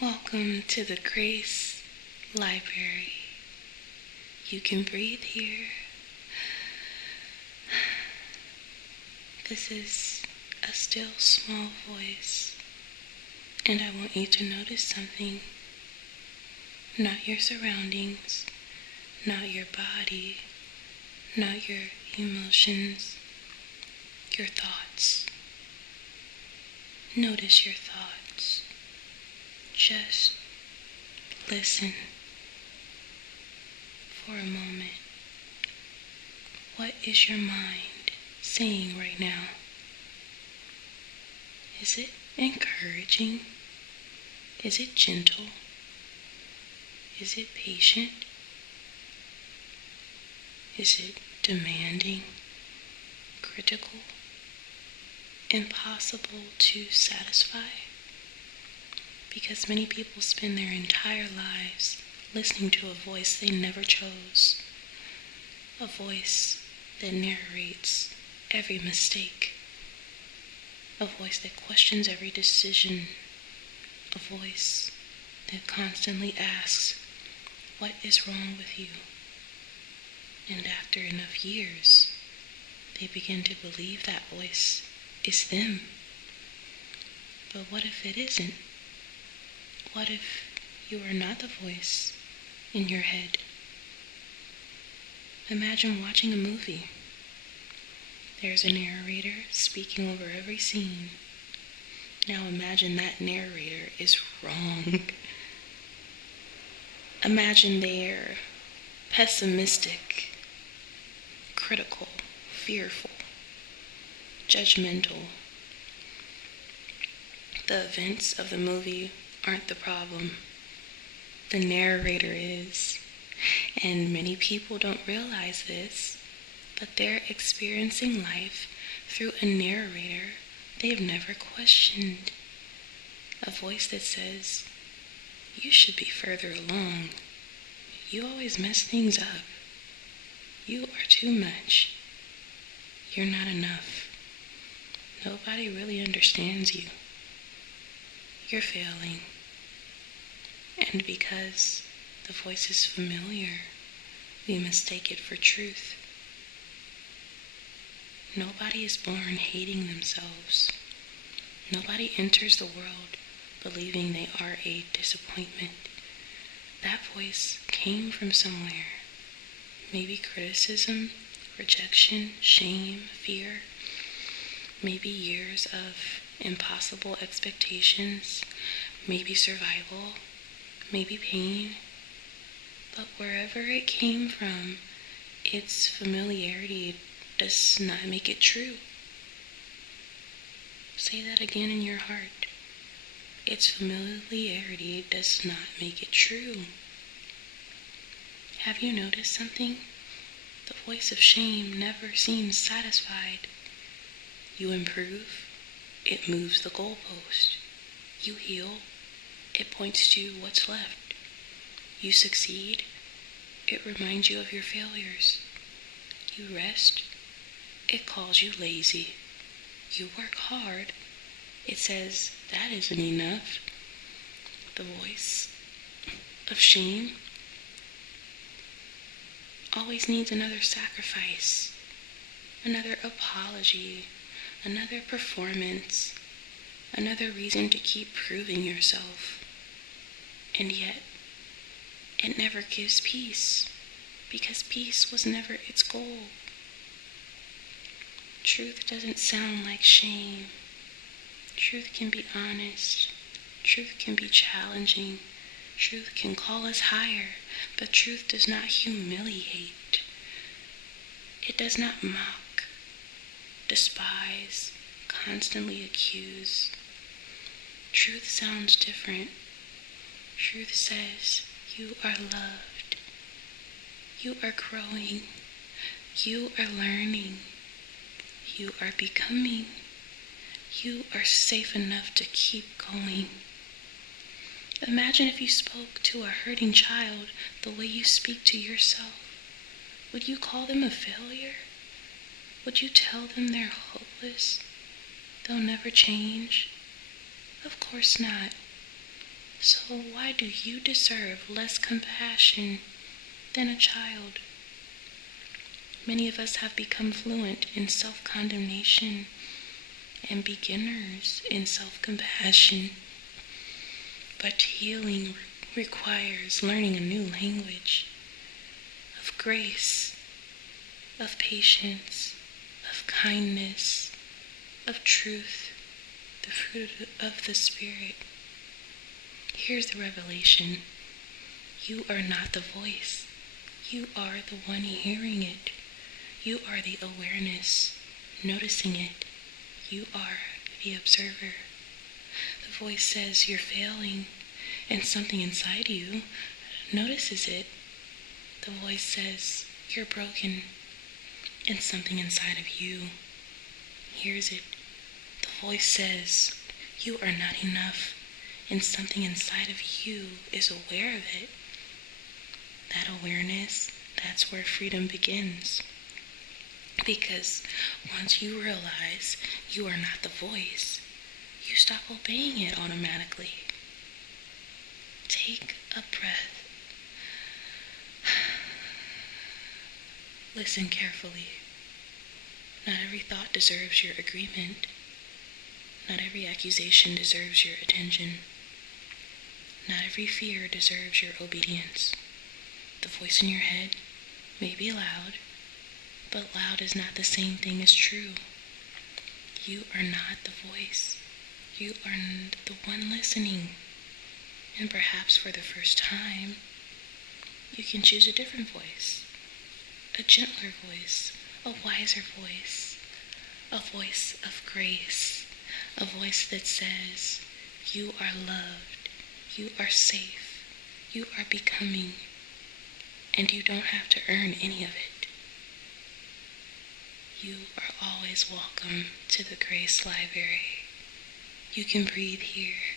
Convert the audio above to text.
Welcome to the Grace Library. You can breathe here. This is a still small voice, and I want you to notice something. Not your surroundings, not your body, not your emotions, your thoughts. Notice your thoughts. Just listen for a moment. What is your mind saying right now? Is it encouraging? Is it gentle? Is it patient? Is it demanding, critical, impossible to satisfy? Because many people spend their entire lives listening to a voice they never chose, a voice that narrates every mistake, a voice that questions every decision, a voice that constantly asks, "What is wrong with you?" And after enough years, they begin to believe that voice is them. But what if it isn't? What if you are not the voice in your head? Imagine watching a movie. There's a narrator speaking over every scene. Now imagine that narrator is wrong. Imagine they're pessimistic, critical, fearful, judgmental. The events of the movie aren't the problem. The narrator is. And many people don't realize this, but they're experiencing life through a narrator they've never questioned. A voice that says, "You should be further along. You always mess things up. You are too much. You're not enough. Nobody really understands you. You're failing." And because the voice is familiar, we mistake it for truth. Nobody is born hating themselves. Nobody enters the world believing they are a disappointment. That voice came from somewhere. Maybe criticism, rejection, shame, fear. Maybe years of impossible expectations. Maybe survival. Maybe pain. But wherever it came from, its familiarity does not make it true. Say that again in your heart. Its familiarity does not make it true. Have you noticed something? The voice of shame never seems satisfied. You improve, it moves the goalpost. You heal, it points to what's left. You succeed, it reminds you of your failures. You rest, it calls you lazy. You work hard, it says that isn't enough. The voice of shame always needs another sacrifice, another apology, another performance, another reason to keep proving yourself. And yet, it never gives peace, because peace was never its goal. Truth doesn't sound like shame. Truth can be honest. Truth can be challenging. Truth can call us higher, but truth does not humiliate. It does not mock, despise, constantly accuse. Truth sounds different. Truth says, you are loved. You are growing. You are learning. You are becoming. You are safe enough to keep going. Imagine if you spoke to a hurting child the way you speak to yourself. Would you call them a failure? Would you tell them they're hopeless? They'll never change? Of course not. So why do you deserve less compassion than a child? Many of us have become fluent in self-condemnation and beginners in self-compassion. But healing requires learning a new language of grace, of patience, of kindness, of truth, the fruit of the Spirit. Here's the revelation. You are not the voice. You are the one hearing it. You are the awareness, noticing it. You are the observer. The voice says you're failing, and something inside you notices it. The voice says you're broken, and something inside of you hears it. The voice says you are not enough, and something inside of you is aware of it. That awareness, that's where freedom begins. Because once you realize you are not the voice, you stop obeying it automatically. Take a breath. Listen carefully. Not every thought deserves your agreement. Not every accusation deserves your attention. Not every fear deserves your obedience. The voice in your head may be loud, but loud is not the same thing as true. You are not the voice. You are the one listening. And perhaps for the first time, you can choose a different voice, a gentler voice, a wiser voice, a voice of grace, a voice that says, you are loved, you are safe, you are becoming, and you don't have to earn any of it. You are always welcome to the Grace Library. You can breathe here.